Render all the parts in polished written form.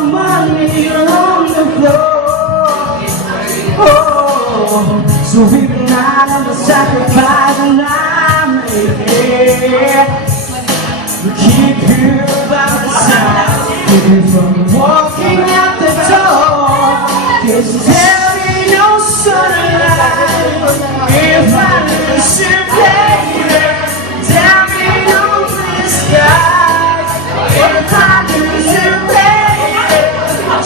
money on the floor. Oh, so even I am the sacrifice and I make to keep you by my side, keep you from walking out the door. 'Cause there be no sunlight if I lose you, baby. There be no blue sky if I lose you, baby.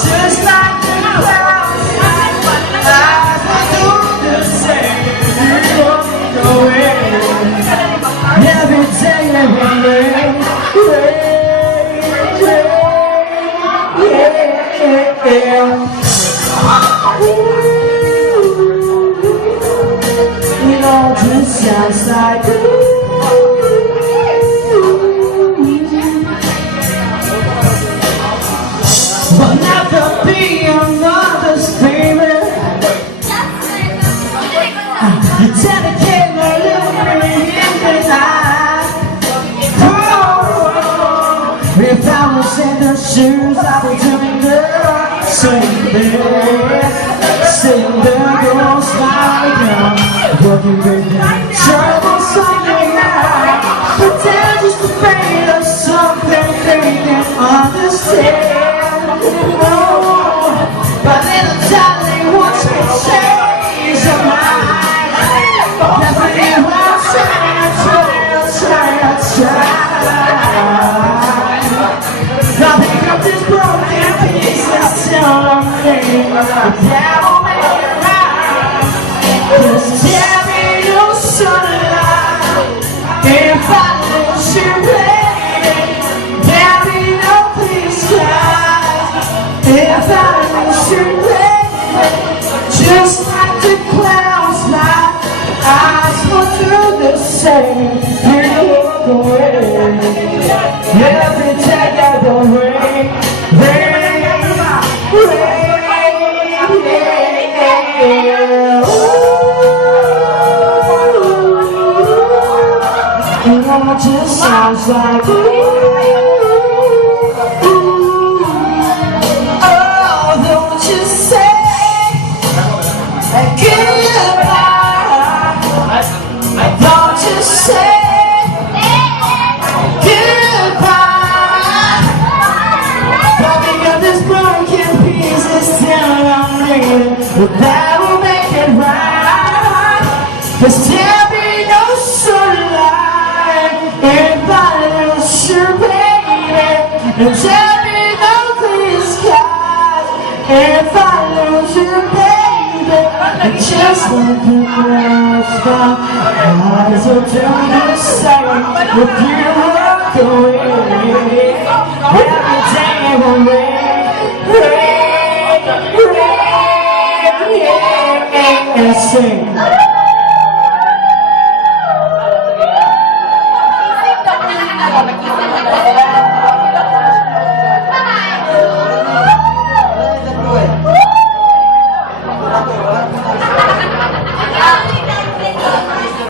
Just like the clouds, I will do the same. You won't go away. Every day, every day, it all just sounds like but never be another's favorite. You dedicate my living in the night. Oh, if I was in the shoes, I would do the same thing. Sing the girl smile down, working with trouble something out. But they're just afraid of something they can't understand. Oh, but little darling, watch me change your mind. Definitely won't try. Now pick up this broken piece and tell me that will make it right. 'Cause there be no sunlight if I lose you, baby. There be no clear skies if I lose you, baby. Just like the clouds like eyes go through the same. You walk away. Every day I go rain, rain, rain, yeah. Ooh, it all just sounds like ooh, ooh. Oh, don't you say goodbye. Don't you say but that will make it right. 'Cause there be no sunlight if I lose you, baby. And there be no clear skies if I lose you, baby. And just like the clouds fall, eyes will do the same if you walk away. Every day will rain, rain, rain, and sing.